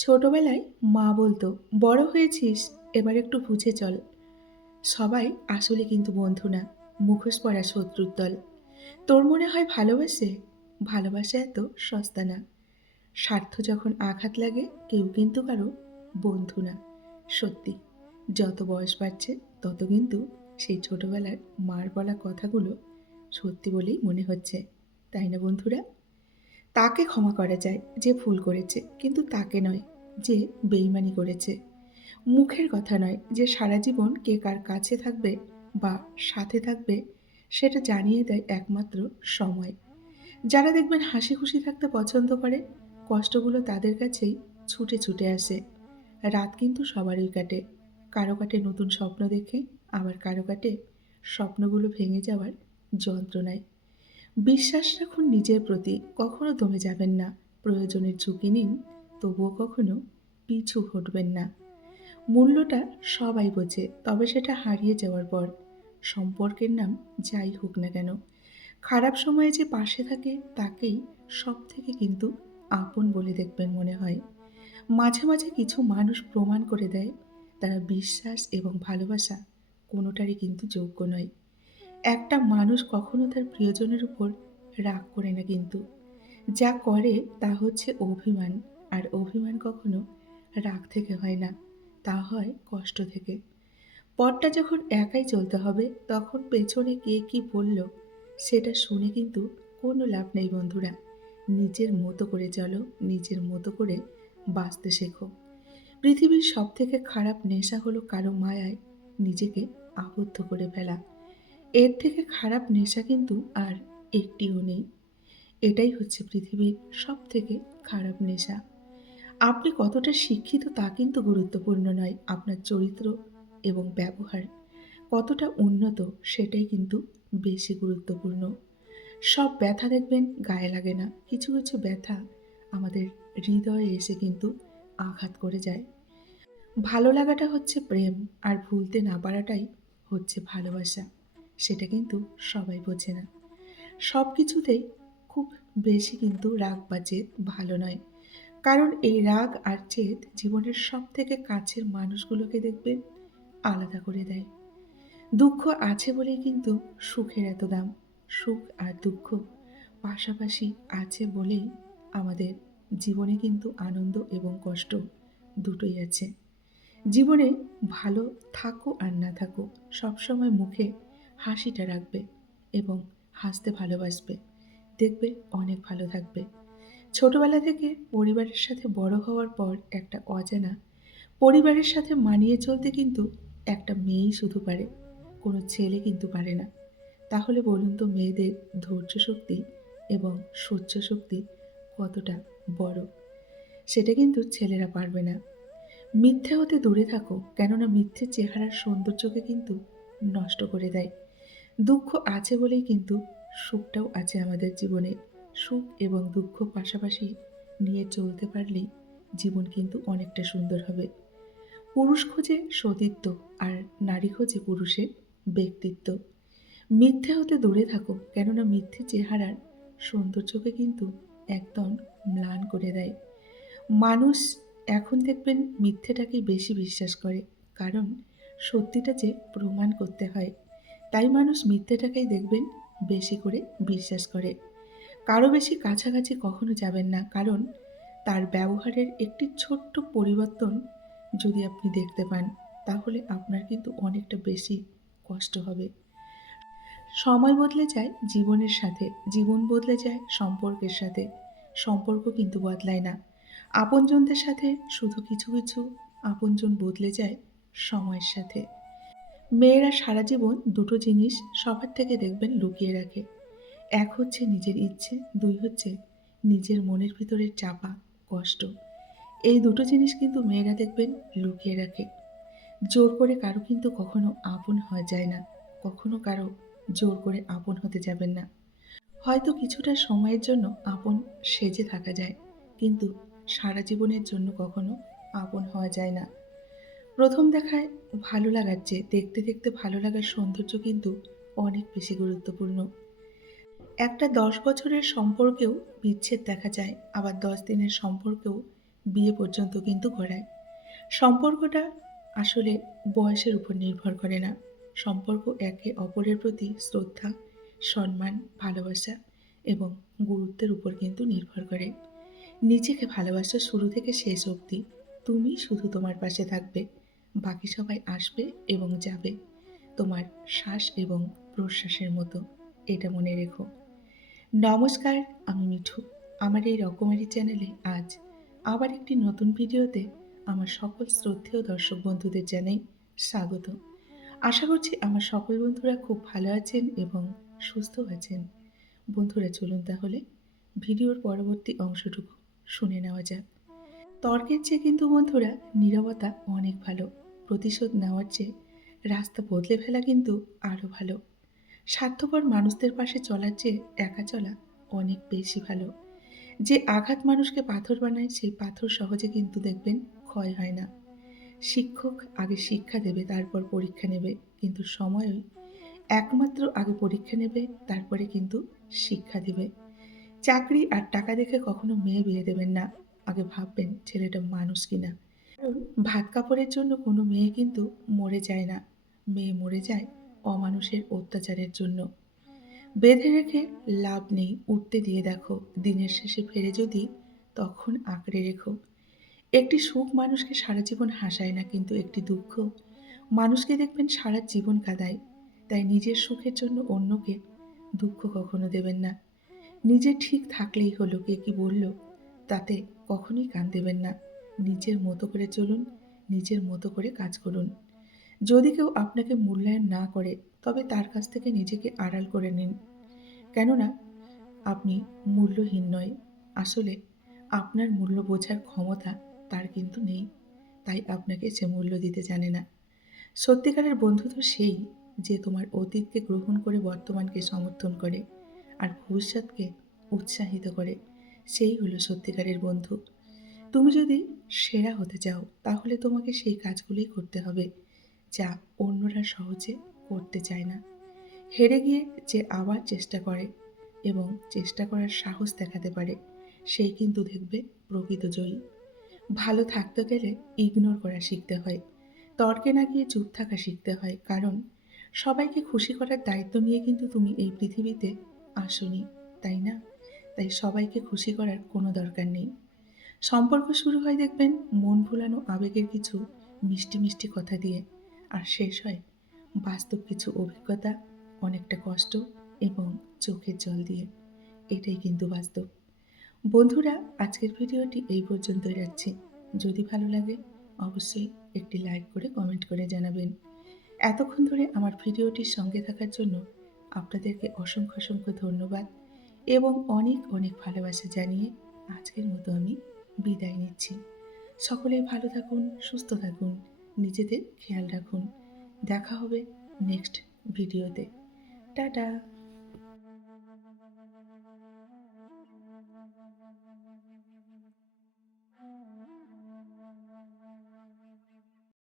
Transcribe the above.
ছোটবেলায় মা বলতো, বড় হয়েছিস, এবার একটু বুঝে চল। সবাই আসলে কিন্তু বন্ধু না, মুখোশ পরা শত্রুর দল। তোর মনে হয় ভালোবাসে? ভালোবাসা এত সস্তা না। স্বার্থ যখন আঘাত লাগে, কেউ কিন্তু কারো বন্ধু না। সত্যি, যত বয়স বাড়ছে তত কিন্তু সেই ছোটবেলার মার বলা কথাগুলো সত্যি বলেই মনে হচ্ছে, তাই না বন্ধুরা? তাকে ক্ষমা করা যায় যে ভুল করেছে, কিন্তু তাকে নয় যে বেইমানি করেছে। মুখের কথা নয় যে সারা জীবন কে কার কাছে থাকবে বা সাথে থাকবে, সেটা জানিয়ে দেয় একমাত্র সময়। যারা দেখবেন হাসি খুশি থাকতে পছন্দ করে, কষ্টগুলো তাদের কাছেই ছুটে ছুটে আসে। রাত কিন্তু সবারই কাটে। কারো কাটে নতুন স্বপ্ন দেখে, আবার কারো কাটে স্বপ্নগুলো ভেঙে যাওয়ার যন্ত্রণায়। বিশ্বাস রাখুন নিজের প্রতি, কখনো দমে যাবেন না। প্রয়োজনের ঝুঁকি নিন, তবুও কখনো পিছু হটবেন না। মূল্যটা সবাই বোঝে, তবে সেটা হারিয়ে যাওয়ার পর। সম্পর্কের নাম যাই হোক না কেন, খারাপ সময়ে যে পাশে থাকে তাকেই সব থেকে কিন্তু আপন বলে দেখবেন মনে হয়। মাঝে মাঝে কিছু মানুষ প্রমাণ করে দেয় তারা বিশ্বাস এবং ভালোবাসা কোনোটারই কিন্তু যোগ্য নয়। একটা মানুষ কখনো তার প্রিয়জনের উপর রাগ করে না কিন্তু। যা করে তা হচ্ছে অভিমান, আর অভিমান কখনো রাগ থেকে হয় না, তা হয় কষ্ট থেকে। পথটা যখন একাই চলতে হবে, তখন পেছনে কে কি বলল সেটা শুনে কিন্তু কোনো লাভ নেই বন্ধুরা। নিজের মতো করে চলো, নিজের মতো করে বাঁচতে শেখো। পৃথিবীর সব থেকে খারাপ নেশা হলো কারো মায়ায় নিজেকে আবদ্ধ করে ফেলা। এর থেকে খারাপ নেশা কিন্তু আর একটিও নেই। এটাই হচ্ছে পৃথিবীর সব থেকে খারাপ নেশা। আপনি কতটা শিক্ষিত তা কিন্তু গুরুত্বপূর্ণ নয়, আপনার চরিত্র এবং ব্যবহার কতটা উন্নত সেটাই কিন্তু বেশি গুরুত্বপূর্ণ। সব ব্যথা দেখবেন গায়ে লাগে না, কিছু কিছু ব্যথা আমাদের হৃদয়ে এসে কিন্তু আঘাত করে যায়। ভালো লাগাটা হচ্ছে প্রেম, আর ভুলতে না পারাটাই হচ্ছে ভালোবাসা। সেটা কিন্তু সবাই বোঝে না। সব কিছুতেই খুব বেশি কিন্তু রাগ বা জেদ ভালো নয়। কারণ এই রাগ আর জেদ জীবনের সব থেকে কাছের মানুষগুলোকে দেখবেন আলাদা করে দেয়। দুঃখ আছে বলেই কিন্তু সুখের এত দাম। সুখ আর দুঃখ পাশাপাশি আছে বলেই আমাদের জীবনে কিন্তু আনন্দ এবং কষ্ট দুটোই আছে। জীবনে ভালো থাকো আর না থাকো, সবসময় মুখে হাসিটা রাখবে এবং হাসতে ভালোবাসবে। দেখবে অনেক ভালো থাকবে। ছোটবেলা থেকে পরিবারের সাথে বড় হওয়ার পর একটা অজানা পরিবারের সাথে মানিয়ে চলতে কিন্তু একটা মেয়েই শুধু পারে, কোনো ছেলে কিন্তু পারে না। তাহলে বলুন তো, মেয়েদের ধৈর্য শক্তি এবং সহ্য শক্তি কতটা বড়? সেটা কিন্তু ছেলেরা পারবে না। মিথ্যে হতে দূরে থাকো, কেননা মিথ্যে চেহারার সৌন্দর্যকে কিন্তু নষ্ট করে দেয়। দুঃখ আছে বলেই কিন্তু সুখটাও আছে আমাদের জীবনে। সুখ এবং দুঃখ পাশাপাশি নিয়ে চলতে পারলেই জীবন কিন্তু অনেকটা সুন্দর হবে। পুরুষ খোঁজে সতীত্ব, আর নারী খোঁজে পুরুষের ব্যক্তিত্ব। মিথ্যে হতে দূরে থাকো, কেননা মিথ্যে চেহারার সৌন্দর্যকে কিন্তু একদম ম্লান করে দেয়। মানুষ এখন দেখবেন মিথ্যেটাকেই বেশি বিশ্বাস করে, কারণ সত্যিটা যে প্রমাণ করতে হয়। তাই মানুষ মিথ্যেটাকেই দেখবেন বেশি করে বিশ্বাস করে। কারো বেশি কাছাকাছি কখনো যাবেন না, কারণ তার ব্যবহারের একটি ছোট্ট পরিবর্তন যদি আপনি দেখতে পান, তাহলে আপনার কিন্তু অনেকটা বেশি কষ্ট হবে। সময় বদলে যায় জীবনের সাথে, জীবন বদলে যায় সম্পর্কের সাথে, সম্পর্ক কিন্তু বদলায় না। আপনজনদের সাথে শুধু কিছু কিছু আপনজন বদলে যায় সময়ের সাথে। মেয়েরা সারা জীবন দুটো জিনিস সবার থেকে দেখবেন লুকিয়ে রাখে। এক হচ্ছে নিজের ইচ্ছে, দুই হচ্ছে নিজের মনের ভিতরের চাপা কষ্ট। এই দুটো জিনিস কিন্তু মেয়েরা দেখবেন লুকিয়ে রাখে। জোর করে কারো কিন্তু কখনো আপন হওয়া যায় না। কখনো কারো জোর করে আপন হতে যাবেন না। হয়তো কিছুটা সময়ের জন্য আপন সেজে থাকা যায়, কিন্তু সারা জীবনের জন্য কখনো আপন হওয়া যায় না। প্রথম দেখায় ভালো লাগার চেয়ে দেখতে দেখতে ভালো লাগার সৌন্দর্য কিন্তু অনেক বেশি গুরুত্বপূর্ণ। একটা ১০ বছরের সম্পর্কেও বিচ্ছেদ দেখা যায়, আবার ১০ দিনের সম্পর্কেও বিয়ে পর্যন্ত কিন্তু গড়ায়। সম্পর্কটা আসলে বয়সের উপর নির্ভর করে না। সম্পর্ক একে অপরের প্রতি শ্রদ্ধা, সম্মান, ভালোবাসা এবং গুরুত্বের উপর কিন্তু নির্ভর করে। নিজেকে ভালোবাসা শুরু থেকে শেষ অবধি। তুমি শুধু তোমার পাশে থাকবে। বাকি সবাই আসবে এবং যাবে। তোমার শ্বাস এবং প্রশ্বাসের মতো। এটা মনে রেখো। নমস্কার, আমি মিঠু। আমার এই রকমারি চ্যানেলে আজ আবার একটি নতুন ভিডিওতে আমার সকল শ্রদ্ধেয় দর্শক বন্ধুদের জানাই স্বাগত। আশা করছি আমার সকল বন্ধুরা খুব ভালো আছেন এবং সুস্থ আছেন। বন্ধুরা চলুন তাহলে ভিডিওর পরবর্তী অংশটুকু শুনে নেওয়া যাক। তর্কের চেয়ে কিন্তু বন্ধুরা নীরবতা অনেক ভালো। প্রতিশোধ নেওয়ার চেয়ে রাস্তা বদলে ফেলা কিন্তু আরও ভালো। স্বার্থপর মানুষদের পাশে চলার চেয়ে একা চলা অনেক বেশি ভালো। যে আঘাত মানুষকে পাথর বানায় সেই পাথর সহজে কিন্তু দেখবেন ক্ষয় হয় না। শিক্ষক আগে শিক্ষা দেবে তারপর পরীক্ষা নেবে, কিন্তু সময়ই একমাত্র আগে পরীক্ষা নেবে তারপরে কিন্তু শিক্ষা দিবে। চাকরি আর টাকা দেখে কখনো মেয়ে বিয়ে দেবেন না। আগে ভাববেন ছেলেটা মানুষ কিনা। কারণ ভাত কাপড়ের জন্য কোনো মেয়ে কিন্তু মরে যায় না। মেয়ে মরে যায় অমানুষের অত্যাচারের জন্য। বেঁধে রেখে লাভ নেই, উঠতে দিয়ে দেখো। দিনের শেষে ফেরে যদি তখন আঁকড়ে রেখো। একটি সুখ মানুষকে সারা জীবন হাসায় না, কিন্তু একটি দুঃখ মানুষকে দেখবেন সারা জীবন কাঁদায়। তাই নিজের সুখের জন্য অন্যকে দুঃখ কখনো দেবেন না। নিজে ঠিক থাকলেই হলো, কে কি বলল তাতে কখনোই কান দেবেন না। নিজের মতো করে চলুন, নিজের মতো করে কাজ করুন। যদি কেউ আপনাকে মূল্যায়ন না করে তবে তার কাছ থেকে নিজেকে আড়াল করে নিন। কেননা আপনি মূল্যহীন নয়। আসলে আপনার মূল্য বোঝার ক্ষমতা তার কিন্তু নেই। তাই আপনাকে সে মূল্য দিতে জানে না। সত্যিকারের বন্ধু তো সেই, যে তোমার অতীতকে গ্রহণ করে বর্তমানকে সমর্থন করে আর ভবিষ্যৎকে উৎসাহিত করে। সেই হলো সত্যিকারের বন্ধু। তুমি যদি সেরা হতে চাও তাহলে তোমাকে সেই কাজগুলোই করতে হবে যা অন্যরা সহজে করতে চায় না। হেরে গিয়ে যে আবার চেষ্টা করে এবং চেষ্টা করার সাহস দেখাতে পারে, সেই কিন্তু দেখবে প্রকৃত জয়ী। ভালো থাকতে গেলে ইগনোর করা শিখতে হয়। তর্কে না গিয়ে চুপ থাকা শিখতে হয়। কারণ সবাইকে খুশি করার দায়িত্ব নিয়ে কিন্তু তুমি এই পৃথিবীতে আসোনি, তাই না? তাই সবাইকে খুশি করার কোনো দরকার নেই। সম্পর্ক শুরু হয় দেখবেন মন ভুলানো আবেগের কিছু মিষ্টি মিষ্টি কথা দিয়ে, আর শেষ হয় বাস্তব কিছু অভিজ্ঞতা, অনেকটা কষ্ট এবং চোখের জল দিয়ে। এটাই কিন্তু বাস্তব। বন্ধুরা, আজকের ভিডিওটি এই পর্যন্তই রাখছি। যদি ভালো লাগে অবশ্যই একটি লাইক করে কমেন্ট করে জানাবেন। এতক্ষণ ধরে আমার ভিডিওটির সঙ্গে থাকার জন্য আপনাদেরকে অসংখ্য অসংখ্য ধন্যবাদ এবং অনেক অনেক ভালোবাসা জানিয়ে আজকের মতো আমি বিদায় নিচ্ছি। সকলেই ভালো থাকুন, সুস্থ থাকুন, নিজেদের খেয়াল রাখুন। দেখা হবে নেক্সট ভিডিওতে। টাটা।